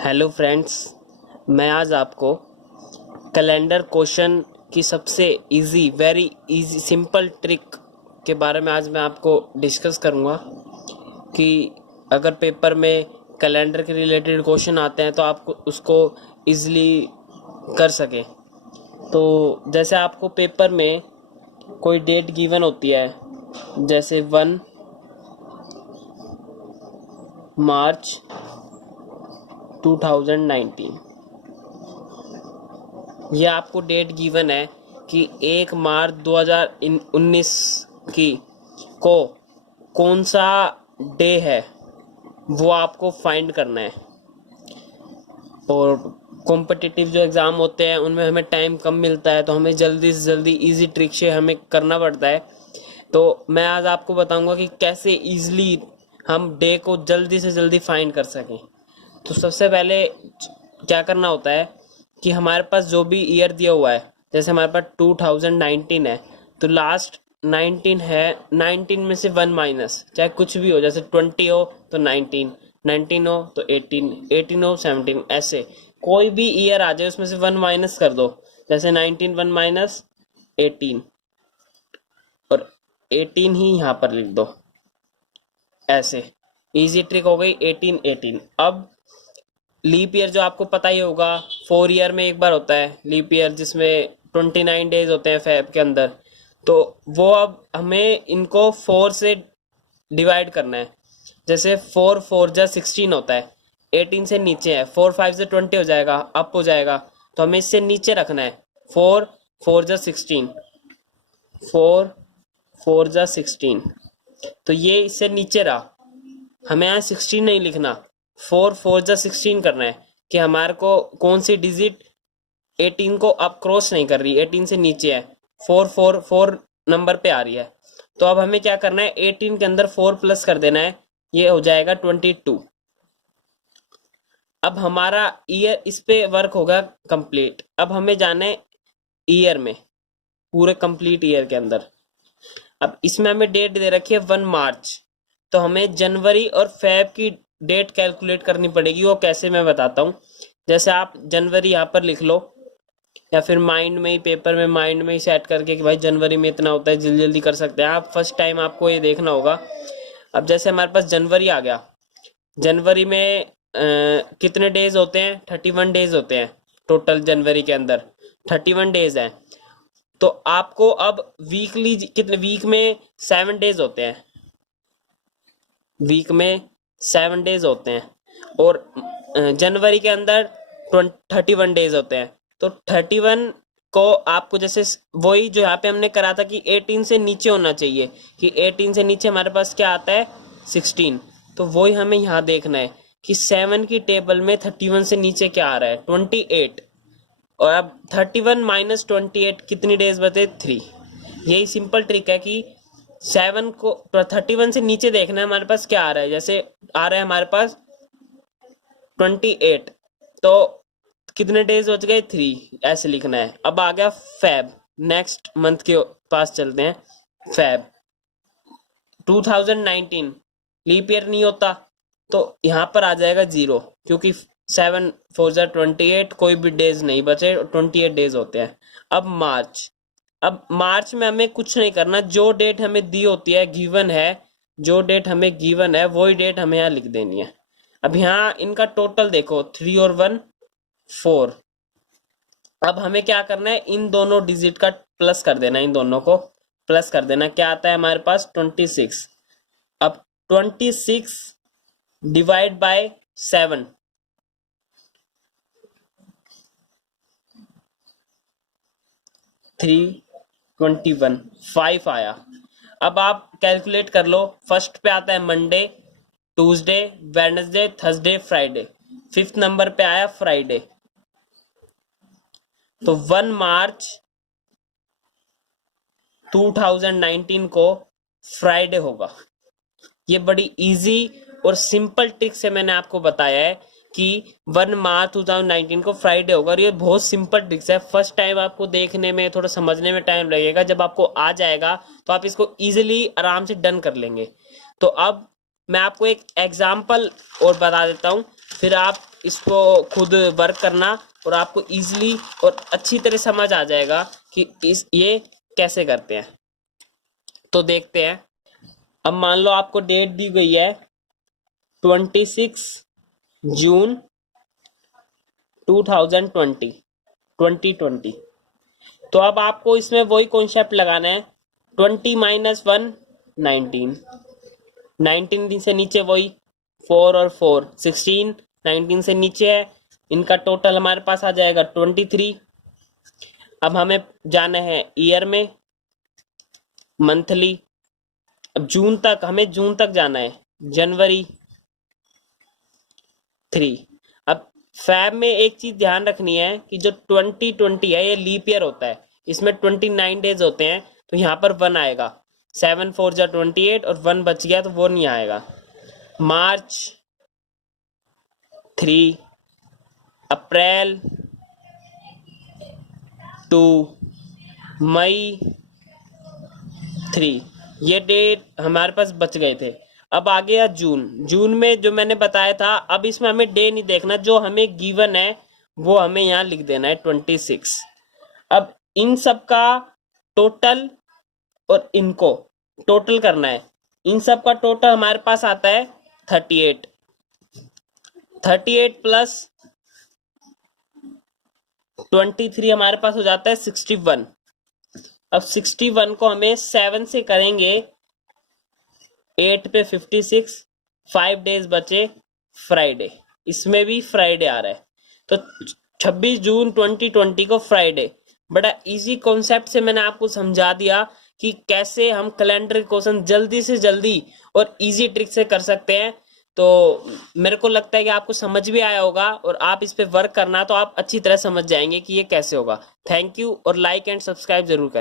Hello friends, मैं आज आपको कैलेंडर क्वेश्चन की सबसे वेरी इजी सिंपल ट्रिक के बारे में आज मैं आपको डिस्कस करूंगा कि अगर पेपर में कैलेंडर के रिलेटेड क्वेश्चन आते हैं तो आप उसको इजीली कर सकें। तो जैसे आपको पेपर में कोई डेट गिवन होती है, जैसे 1 मार्च 2019, ये आपको डेट गिवन है कि 1 मार्च 2019 की को कौन सा डे है, वो आपको फाइंड करना है। और कॉम्पिटिटिव जो एग्ज़ाम होते हैं उनमें हमें टाइम कम मिलता है, तो हमें जल्दी से जल्दी इजी ट्रिक से हमें करना पड़ता है। तो मैं आज आपको बताऊंगा कि कैसे इजीली हम डे को जल्दी से जल्दी फाइंड कर सकें। तो सबसे पहले क्या करना होता है कि हमारे पास जो भी ईयर दिया हुआ है, जैसे हमारे पास 2019 है, तो लास्ट 19 है, 19 में से 1 माइनस, चाहे कुछ भी हो, जैसे 20 हो तो 19, 19 हो तो 18, 18 हो 17, ऐसे कोई भी ईयर आ जाए उसमें से 1 माइनस कर दो। जैसे 19 1 माइनस 18 और 18 ही यहाँ पर लिख दो। ऐसे इजी ट्रिक हो गई 18 18। अब लीप ईयर जो आपको पता ही होगा, 4 ईयर में एक बार होता है लीप ईयर, जिसमें 29 डेज होते हैं फेब के अंदर। तो वो अब हमें इनको 4 से डिवाइड करना है। जैसे 4 4 जा 16 होता है, 18 से नीचे है, 4 5 से 20 हो जाएगा, अप हो जाएगा, तो हमें इससे नीचे रखना है। 4 4 जा 16, 4 4 जा 16, तो ये इससे नीचे रहा। हमें यहाँ 16 नहीं लिखना, 4 4 जा 16 करना है कि हमारे को कौन सी डिजिट 18 को अब क्रॉस नहीं कर रही, 18 से नीचे है, 4 4 4 नंबर पे आ रही है। तो अब हमें क्या करना है, 18 के अंदर 4 प्लस कर देना है, ये हो जाएगा 22। अब हमारा ईयर इस पे वर्क होगा कंप्लीट। अब हमें जाना है ईयर में, पूरे कंप्लीट ईयर के अंदर। अब इसमें हमें डेट दे रखी है 1 मार्च, तो हमें जनवरी और फेब की डेट कैलकुलेट करनी पड़ेगी। वो कैसे, मैं बताता हूँ। जैसे आप जनवरी यहाँ पर लिख लो, या फिर माइंड में ही, पेपर में माइंड में ही सेट करके कि भाई जनवरी में इतना होता है, जल्दी जल्दी कर सकते हैं आप। फर्स्ट टाइम आपको ये देखना होगा। अब जैसे हमारे पास जनवरी आ गया, जनवरी में कितने डेज होते हैं, 31 डेज होते हैं टोटल जनवरी के अंदर, 31 डेज हैं। तो आपको अब वीकली कितने, वीक में 7 डेज होते हैं, वीक में 7 डेज होते हैं, और जनवरी के अंदर 31 डेज होते हैं। तो 31 को आपको जैसे वही जो यहाँ पे हमने करा था कि 18 से नीचे होना चाहिए, कि 18 से नीचे हमारे पास क्या आता है, 16। तो वही हमें यहाँ देखना है कि 7 की टेबल में 31 से नीचे क्या आ रहा है, 28। और अब 31 माइनस 28 कितनी डेज बचे, 3। यही सिंपल ट्रिक है कि 7 को 31 से नीचे देखना है हमारे पास क्या आ रहा है। जैसे आ रहा है हमारे पास 28, तो कितने डेज बच गए, 3, ऐसे लिखना है। अब आ गया फेब, नेक्स्ट मंथ के पास चलते हैं। फेब 2019 लीप ईयर नहीं होता, तो यहाँ पर आ जाएगा 0, क्योंकि 7 4 जा 28, कोई भी डेज नहीं बचे, 28 डेज होते हैं। अब मार्च, अब मार्च में हमें कुछ नहीं करना, जो डेट हमें दी होती है, गिवन है, जो डेट हमें गिवन है वही डेट हमें यहाँ लिख देनी है। अब यहाँ इनका टोटल देखो, 3 और 1 4। अब हमें क्या करना है, इन दोनों डिजिट का प्लस कर देना, इन दोनों को प्लस कर देना। क्या आता है हमारे पास, 26। अब 26 डिवाइड बाय 7, 321, 5 आया। अब आप कैलकुलेट कर लो, फर्स्ट पे आता है Monday, Tuesday, Wednesday, Thursday, Friday, 5th number पे आया फ्राइडे। तो 1 मार्च 2019 को फ्राइडे होगा। ये बड़ी इजी और सिंपल ट्रिक से मैंने आपको बताया है कि 1 मार्च 2019 को फ्राइडे होगा। और ये बहुत सिंपल ट्रिक्स है, फर्स्ट टाइम आपको देखने में, थोड़ा समझने में टाइम लगेगा, जब आपको आ जाएगा तो आप इसको इजीली आराम से डन कर लेंगे। तो अब मैं आपको एक एग्जाम्पल और बता देता हूँ, फिर आप इसको खुद वर्क करना और आपको इजीली और अच्छी तरह समझ आ जाएगा कि ये कैसे करते हैं। तो देखते हैं। अब मान लो आपको डेट दी गई है 26 जून 2020। तो अब आपको इसमें वही कॉन्सेप्ट लगाना है, 20 - 1 19, 19 से नीचे वही 4 और 4 16, 19 से नीचे है, इनका टोटल हमारे पास आ जाएगा 23। अब हमें जाना है ईयर में, मंथली। अब हमें जून तक जाना है, जनवरी 3। अब फैब में एक चीज ध्यान रखनी है कि जो 2020 है ये लीप ईयर होता है, इसमें 29 डेज होते हैं, तो यहाँ पर 1 आएगा, 7 4 जा 28 और 1 बच गया तो वो नहीं आएगा। मार्च 3, अप्रैल 2, मई 3, ये डेट हमारे पास बच गए थे। अब आ गया जून में जो मैंने बताया था, अब इसमें हमें डे नहीं देखना, जो हमें गिवन है वो हमें यहाँ लिख देना है 26। अब इन सब का टोटल और इनको टोटल करना है, इन सब का टोटल हमारे पास आता है 38 प्लस 23 हमारे पास हो जाता है 61। अब 61 को हमें 7 से करेंगे, 8 पे 56, 5 डेज बचे, फ्राइडे, इसमें भी फ्राइडे आ रहा है, तो 26 जून 2020 को फ्राइडे। बड़ा इजी कॉन्सेप्ट से मैंने आपको समझा दिया कि कैसे हम कैलेंडर क्वेश्चन जल्दी से जल्दी और इजी ट्रिक से कर सकते हैं। तो मेरे को लगता है कि आपको समझ भी आया होगा और आप इस पे वर्क करना तो आप अच्छी तरह समझ जाएंगे कि ये कैसे होगा। थैंक यू, और लाइक एंड सब्सक्राइब जरूर करें।